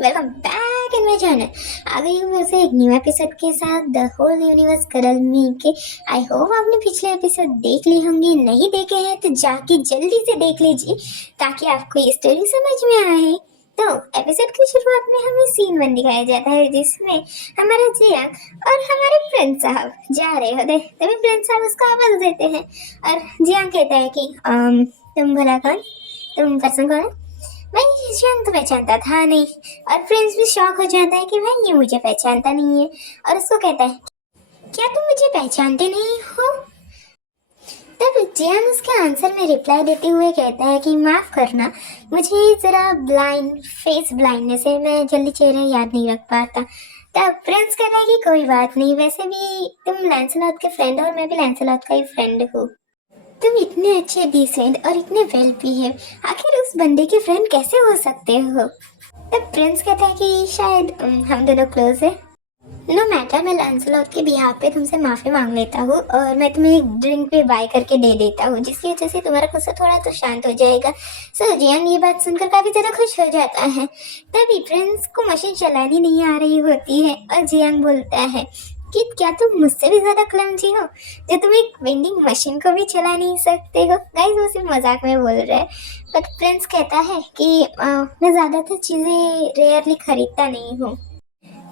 Welcome back in my channel. आ गई हूँ फिर से एक न्यू एपिसोड के साथ द होल यूनिवर्स करल मी के। आई होप आपने पिछले एपिसोड देख ली होंगी, नहीं देखे हैं तो जाके जल्दी से देख लीजिए ताकि आपको ये स्टोरी समझ में आए। तो एपिसोड की शुरुआत में हमें सीन वन दिखाया जाता है जिसमें हमारा जियांग और हमारे प्रिंस साहब जा रहे होते, तभी प्रिंस साहब उसको आवाज देते हैं और जियांग कहता है कि तुम भला कौन, तुम पर्सन कौन है? भाई जियांग तो पहचानता था नहीं और प्रिंस भी शॉक हो जाता है कि भाई ये मुझे पहचानता नहीं है और उसको कहता है क्या तुम मुझे पहचानते नहीं हो? तब जियांग उसके आंसर में रिप्लाई देते हुए कहता है कि माफ करना, मुझे जरा फेस ब्लाइंडनेस है, मैं जल्दी चेहरे याद नहीं रख पाता। तब प्रिंस कहता है कि कोई बात नहीं, वैसे भी तुम लैंसलॉट के फ्रेंड हो और मैं भी लैंसलॉट का ही फ्रेंड हूँ। तुम इतने अच्छे, डिसेंट और इतने वेल बिहेव, आखिर उस बंदे के फ्रेंड कैसे हो सकते हो? तब प्रिंस कहता है कि शायद हम दोनों क्लोज है। नो मैटर, मैं लैंसलॉट के बिहाफ पे तुमसे माफी मांग लेता हूँ और मैं तुम्हें एक ड्रिंक भी बाय करके दे देता हूँ जिसकी वजह से तुम्हारा गुस्सा थोड़ा तो शांत हो जाएगा। सो जियांग ये बात सुनकर काफी ज्यादा खुश हो जाता है। तभी प्रिंस को मशीन चलानी नहीं आ रही होती है और जियांग बोलता है कि क्या तुम मुझसे भी ज्यादा क्लमजी हो जो तुम एक वेंडिंग मशीन को भी चला नहीं सकते हो? गाइस वो सिर्फ मजाक में बोल रहे हैं। बट प्रिंस कहता है कि मैं ज्यादातर चीजें रेयरली खरीदता नहीं हूँ।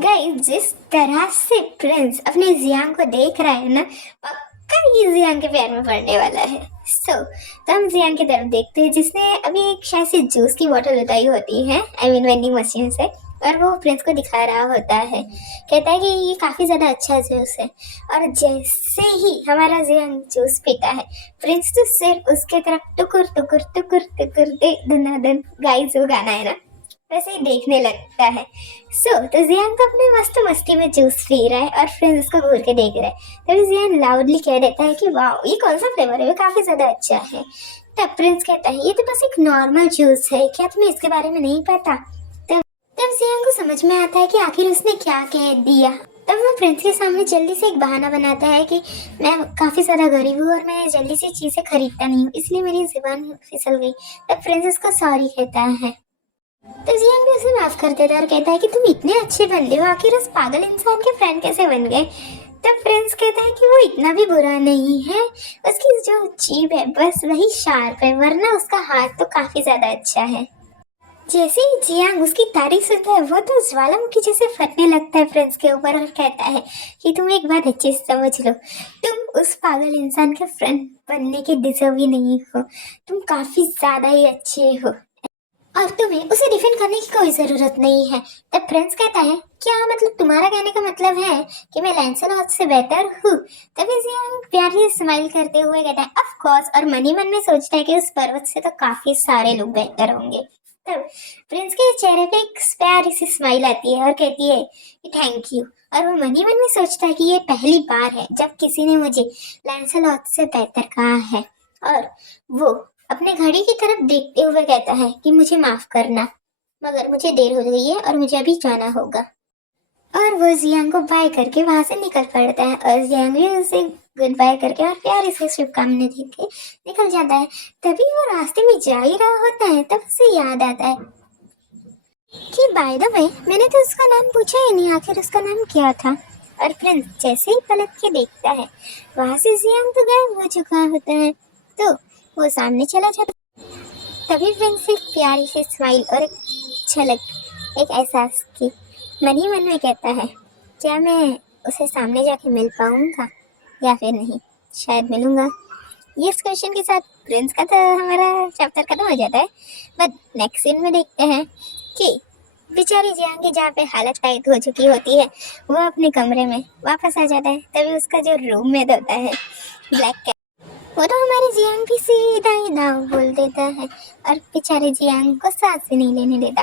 गाइस जिस तरह से प्रिंस अपने जियांग को देख रहा है ना, पक्का ये जियांग के प्यार में पड़ने वाला है। तो हम जियांग की तरफ देखते हैं जिसने अभी एक शायद से जूस की बोतल उठाई होती है, आई मीन वेंडिंग मशीन से, और वो प्रिंस को दिखा रहा होता है। कहता है कि ये काफी ज्यादा अच्छा जूस है और जैसे ही हमारा जियांग जूस पीता है प्रिंस तो सिर्फ उसके तरफ टुकुर टुकुर टुकुर टुकुर दे धनाधन, गाइस वो गाना है ना, वैसे ही देखने लगता है। तो जियांग अपने मस्त मस्ती में जूस पी रहा है और फ्रेंड्स उसको घूर के देख रहा है। तभी जियांग लाउडली कह देता है कि वाह ये कौन सा फ्लेवर है, वो काफी ज्यादा अच्छा है। तब प्रिंस कहता है ये तो बस एक नॉर्मल जूस है, क्या तुम्हें इसके बारे में नहीं पता? तब जियांग को समझ में आता है कि आखिर उसने क्या कह दिया। तब वो प्रिंस के सामने जल्दी से एक बहाना बनाता है कि मैं काफी ज्यादा गरीब हूँ और मैं जल्दी से चीजें खरीदता नहीं हूँ, इसलिए मेरी जुबान फिसल गई। तब प्रिंस उसको सॉरी कहता है। तो जियांग भी उसे माफ कर देता है और कहता है कि तुम इतने अच्छे बंदे हो, आखिर उस पागल इंसान के फ्रेंड कैसे बन गए? तब प्रिंस कहता है कि वो इतना भी बुरा नहीं है, उसकी जो जीभ है बस वही शार्प है, वरना उसका हाथ तो काफी ज्यादा अच्छा है। जैसे ही जियांग उसकी तारीफ सुनता है वो तो ज्वालामुखी जैसे फटने लगता है प्रिंस के ऊपर और कहता है कि तुम एक बात अच्छे से समझ लो, तुम उस पागल इंसान के फ्रेंड बनने के डिजर्व ही नहीं हो, तुम काफी ज्यादा ही अच्छे हो और तुम्हें उसे डिफेंड करने की कोई जरूरत नहीं है। तब प्रिंस कहता है क्या मतलब तुम्हारा कहने का मतलब है कि मैं लैंसलॉट से बेहतर हूँ? तभी जियांग प्यारी स्माइल करते हुए कहता है ऑफ कोर्स, और मन ही मन में सोचता है कि उस पर्वत से तो काफी सारे लोग बेहतर होंगे। तब प्रिंस के चेहरे पे एक प्यारी सी स्माइल आती है और कहती है कि थैंक यू, और वो मन ही मन में सोचता है कि ये पहली बार है जब किसी ने मुझे लैंसलॉट से बेहतर कहा है। और वो अपने घड़ी की तरफ देखते हुए कहता है कि मुझे माफ करना, मगर मुझे देर हो गई है और मुझे अभी जाना होगा। और वो जियांग को बाय करके वहां से निकल पड़ता है और जियांग भी उसे गुड बाय करके और प्यार से शुभकामनाएं दे के निकल जाता है। तभी वो रास्ते में जा ही रहा होता है तब उसे याद आता है कि बाय द वे मैंने तो उसका नाम पूछा ही नहीं, आखिर उसका नाम क्या था? और प्रिंस जैसे ही पलट के देखता है वहां से जियांग तो गायब हो चुका होता है। तो वो सामने चला जाता है। तभी प्रिंस एक प्यारी सी स्माइल और एक झलक, एक एहसास की मन ही मन में कहता है क्या मैं उसे सामने जाके मिल पाऊंगा या फिर नहीं? शायद मिलूंगा। ये इस क्वेश्चन के साथ प्रिंस का तो हमारा चैप्टर खत्म हो जाता है। बट नेक्स्ट सीन में देखते हैं कि बेचारी जियांग की जहाँ पे हालत टाइट हो चुकी होती है वो अपने कमरे में वापस आ जाता है। तभी उसका जो रूममेट होता है ब्लैक, वो तो हमारे जियांग भी सीधा ही दाव बोल देता है और बेचारे जियांग को सांस भी नहीं लेने देता।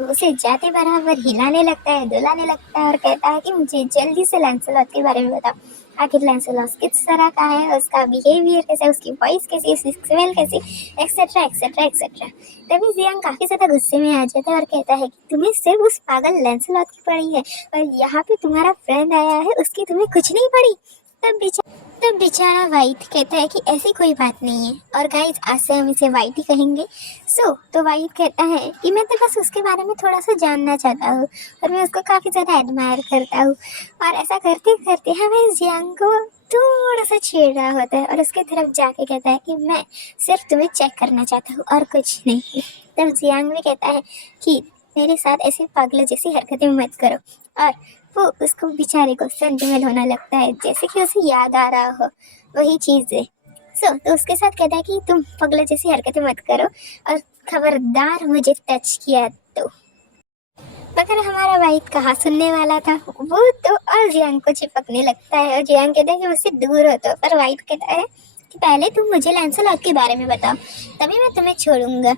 वो उसे जाते बराबर हिलाने लगता है, डुलाने लगता है और कहता है कि मुझे जल्दी से लैंसलॉट के बारे में बताओ, आखिर लैंसलॉट किस तरह का है, उसका बिहेवियर कैसा है, उसकी वॉइस कैसी है, उसकी स्मेल कैसी, एक्सेट्रा एक्सेट्रा एक्सेट्रा। तभी जियांग काफी ज्यादा गुस्से में आ जाता है और कहता है कि तुम्हें सिर्फ उस पागल लैंसलॉट की पड़ी है और यहाँ पे तुम्हारा फ्रेंड आया है उसकी तुम्हें कुछ नहीं पड़ी। तो बेचारा वाइट कहता है कि ऐसी कोई बात नहीं है, और गाइस आज से हम इसे वाइट ही कहेंगे। तो वाइट कहता है कि मैं तो बस उसके बारे में थोड़ा सा जानना चाहता हूँ, और मैं उसको काफ़ी ज़्यादा एडमायर करता हूँ। और ऐसा करते करते हमें जियांग को थोड़ा सा छेड़ रहा होता है, और उसके तरफ जाके कहता है कि मैं सिर्फ तुम्हें चेक करना चाहता हूँ और कुछ नहीं। तब जियांग भी कहता है कि मेरे साथ ऐसे पागलों जैसी हरकतें मत करो, और वो उसको बेचारे को सेंटिमेंट होने लगता है, जैसे कि उसे याद आ रहा हो वही चीज़ है। तो उसके साथ कहता है कि तुम पागलों जैसी हरकतें मत करो, और खबरदार मुझे टच किया तो। मगर हमारा वाइट कहाँ सुनने वाला था, वो तो और जियांग को चिपकने लगता है, और जियांग कहता है कि मुझसे दूर हो। तो पर वाइट कहता है कि पहले तुम मुझे लैंसलॉट के बारे में बताओ, तभी मैं तुम्हें छोड़ूंगा।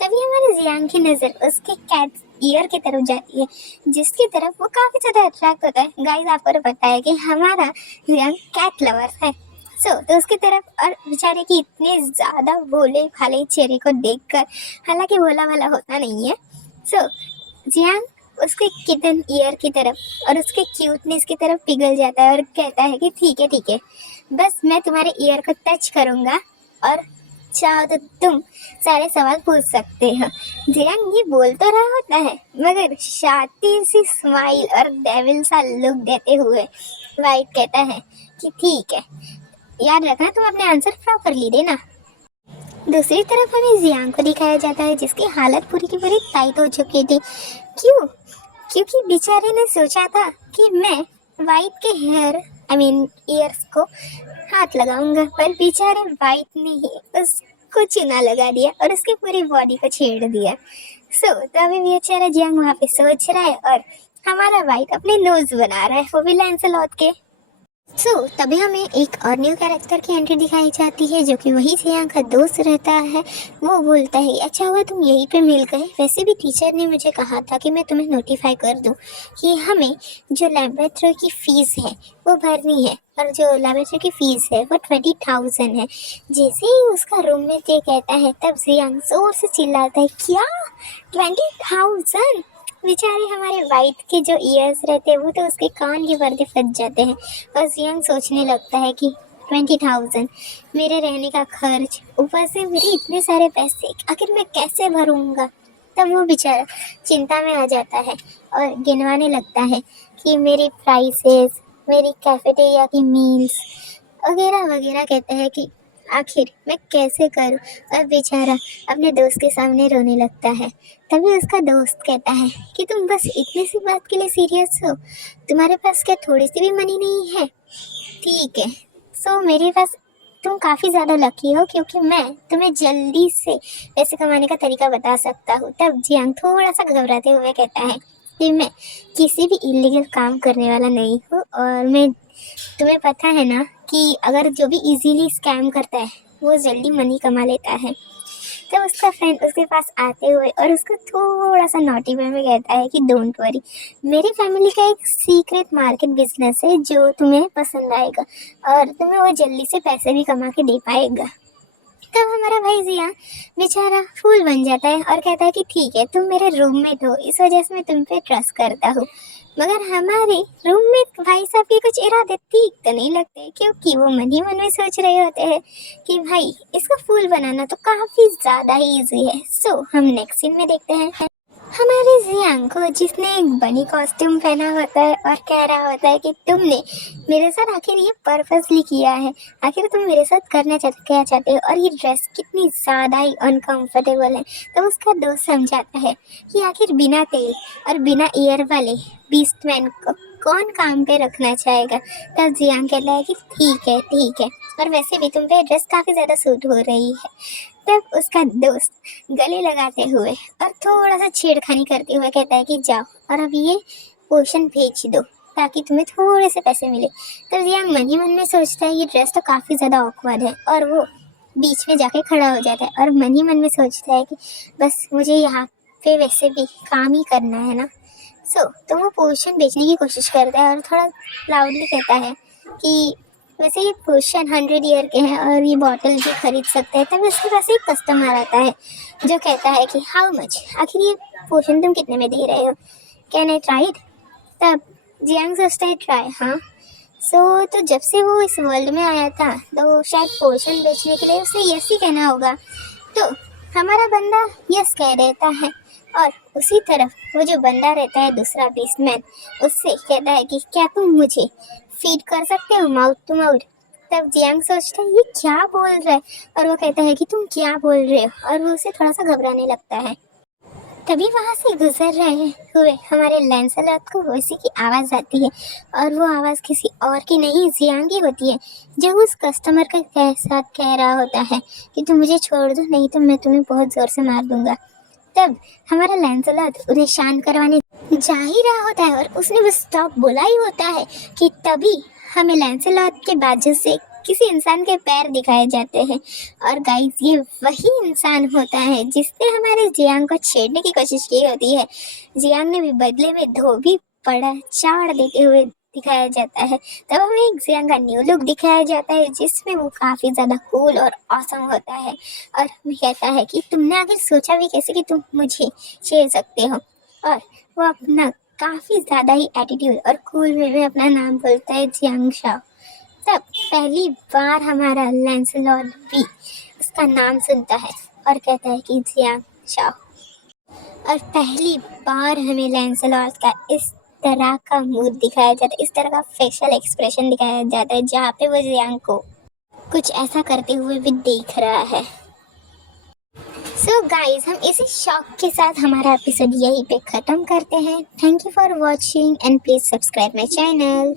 तभी हमारे जियांग की नज़र उसके कैट ईयर की तरफ जाती है, जिसकी तरफ वो काफ़ी ज़्यादा अट्रैक्ट होता है। गाइस आपको तो पता है कि हमारा जियांग कैट लवर है। तो उसकी तरफ, और बेचारे की इतने ज़्यादा भोले भाले चेहरे को देखकर, हालांकि भोला भाला होता नहीं है, जियांग उसके किटन ईयर की तरफ और उसके क्यूटनेस की तरफ पिघल जाता है, और कहता है कि ठीक है, बस मैं तुम्हारे ईयर को टच करूँगा, और चाहो तो तुम सारे सवाल पूछ सकते हो। जियांग ये बोल तो रहा होता है, मगर शातिर सी स्माइल और डेविल सा लुक देते हुए वाइट कहता है कि ठीक है, याद रखना तुम अपने आंसर प्रॉपरली देना। दूसरी तरफ हमें जियांग को दिखाया जाता है, जिसकी हालत पूरी की पूरी टाइट हो चुकी थी। क्यों? क्योंकि बेचारे ने सोचा था कि मैं वाइट के ईयर्स को हाथ लगाऊंगा, पर बेचारे वाइट ने ही उसको चूना लगा दिया और उसकी पूरी बॉडी को छेड़ दिया। तो अभी बेचारा जियांग वहाँ पे सोच रहा है, और हमारा वाइट अपने नोज बना रहा है, वो भी लैंसलॉट के। तभी हमें एक और न्यू कैरेक्टर की एंट्री दिखाई जाती है, जो कि वही जियांग का दोस्त रहता है। वो बोलता है अच्छा हुआ तुम यहीं पे मिल गए, वैसे भी टीचर ने मुझे कहा था कि मैं तुम्हें नोटिफाई कर दूं कि हमें जो लैबोरेटरी की फ़ीस है वो भरनी है, और जो लैबोरेटरी की फ़ीस है वो 20,000 है। जैसे ही उसका रूममेट ये कहता है, तब जियांग जोर से चिल्लाता है क्या 20,000? बेचारे हमारे वाइट के जो ईयर्स रहते हैं वो तो उसके कान के पर्दे फट जाते हैं, और जियांग सोचने लगता है कि 20,000 मेरे रहने का खर्च, ऊपर से मेरे इतने सारे पैसे आखिर मैं कैसे भरूंगा। तब वो बेचारा चिंता में आ जाता है और गिनवाने लगता है कि मेरी प्राइसेस, मेरी कैफेटेरिया की मील्स वगैरह वगैरह, कहते हैं कि आखिर मैं कैसे करूं। और बेचारा अपने दोस्त के सामने रोने लगता है। तभी उसका दोस्त कहता है कि तुम बस इतनी सी बात के लिए सीरियस हो, तुम्हारे पास क्या थोड़ी सी भी मनी नहीं है? ठीक है, मेरे पास तुम काफ़ी ज़्यादा लकी हो, क्योंकि मैं तुम्हें जल्दी से पैसे कमाने का तरीका बता सकता हूँ। तब जियांग थोड़ा सा घबराते हुए कहता है कि मैं किसी भी इलीगल काम करने वाला नहीं हूँ, और मैं, तुम्हें पता है ना कि अगर जो भी इजीली स्कैम करता है वो जल्दी मनी कमा लेता है। तब उसका फ्रेंड उसके पास आते हुए और उसको थोड़ा सा नॉटी वे में कहता है कि डोंट वरी, मेरी फैमिली का एक सीक्रेट मार्केट बिजनेस है जो तुम्हें पसंद आएगा, और तुम्हें वो जल्दी से पैसे भी कमा के दे पाएगा। तब हमारा भाई जिया बेचारा फूल बन जाता है और कहता है कि ठीक है, तुम मेरे रूममेट हो, इस वजह से मैं तुम पे ट्रस्ट करता हूँ। मगर हमारे रूममेट भाई साहब के कुछ इरादे ठीक तो नहीं लगते, क्योंकि वो मन ही मन में सोच रहे होते हैं कि भाई इसका फूल बनाना तो काफ़ी ज़्यादा ही ईजी है। हम नेक्स्ट सीन में देखते हैं हमारे जियांग को, जिसने एक बनी कॉस्ट्यूम पहना होता है और कह रहा होता है कि तुमने मेरे साथ आखिर ये पर्पसली किया है, आखिर तुम मेरे साथ करना क्या चाहते हो, और ये ड्रेस कितनी ज़्यादा ही अनकंफर्टेबल है। तो उसका दोस्त समझाता है कि आखिर बिना तेल और बिना ईयर वाले बीस्टमैन को कौन काम पे रखना चाहेगा। तब जियांग कहता है कि ठीक है, और वैसे भी तुम पे ड्रेस काफ़ी ज़्यादा सूट हो रही है। तब उसका दोस्त गले लगाते हुए और थोड़ा सा छेड़खानी करते हुए कहता है कि जाओ और अब ये पोशन भेज दो ताकि तुम्हें थोड़े से पैसे मिले। तो जियांग मन ही मन में सोचता है ये ड्रेस तो काफ़ी ज़्यादा ऑकवर्ड है, और वो बीच में जाके खड़ा हो जाता है और मन ही मन में सोचता है कि बस मुझे यहाँ पे वैसे भी काम ही करना है ना। तो वो पोशन बेचने की कोशिश करता है और थोड़ा लाउडली कहता है कि वैसे ये पोशन 100 ईयर के हैं और ये बॉटल भी खरीद सकते हैं। तब उसके पास एक कस्टमर आता है जो कहता है कि हाउ मच, आखिर ये पोशन तुम कितने में दे रहे हो, कैन आई ट्राई इट। तब जियांग सोचता है ट्राई, हाँ तो जब से वो इस वर्ल्ड में आया था तो शायद पोर्शन बेचने के लिए उसे यस ही कहना होगा। तो हमारा बंदा यस कह देता है और उसी तरफ वो जो बंदा रहता है दूसरा बीस्टमैन उससे कहता है कि क्या तुम मुझे फीड कर सकते हो माउथ टू माउथ। तब जियांग सोचता है ये क्या बोल रहा है और वो कहता है कि तुम क्या बोल रहे हो और वो उसे थोड़ा सा घबराने लगता है। तभी वहाँ से गुजर रहे हुए हमारे लैंसलॉट को उसी की आवाज़ आती है और वो आवाज़ किसी और की नहीं जियांग की होती है जो उस कस्टमर के साथ कह रहा होता है कि तुम मुझे छोड़ दो नहीं तो मैं तुम्हें बहुत ज़ोर से मार दूंगा। तब हमारा लैंसलॉट उन्हें शांत करवाने जा ही रहा होता है और उसने बस स्टॉप बोला ही होता है कि तभी हमें लैंसलॉट के बाजू से किसी इंसान के पैर दिखाए जाते हैं। और गाइस ये वही इंसान होता है जिसने हमारे जियांग को छेड़ने की कोशिश की होती है। जियांग ने भी बदले में धोबी पड़ा चाड़ देते हुए दिखाया जाता है। तब हमें एक जियांग का न्यू लुक दिखाया जाता है जिसमें वो काफ़ी ज़्यादा कूल और ऑसम होता है और कहता है कि तुमने आखिर सोचा भी कैसे कि तुम मुझे छेड़ सकते हो। और वो अपना काफ़ी ज़्यादा ही एटीट्यूड और कूल में अपना नाम बोलता है जियांग शाओ। तब पहली बार हमारा लैंसलॉट भी उसका नाम सुनता है और कहता है कि जियांग शाओ। और पहली बार हमें लैंसलॉट का इस तरह का मूड दिखाया जाता है, इस तरह का फेशियल एक्सप्रेशन दिखाया जाता है जहाँ पे वो जियांग को कुछ ऐसा करते हुए भी देख रहा है। सो गाइज हम इसी शौक के साथ हमारा एपिसोड यहीं पे ख़त्म करते हैं। Thank you for watching and please subscribe my channel.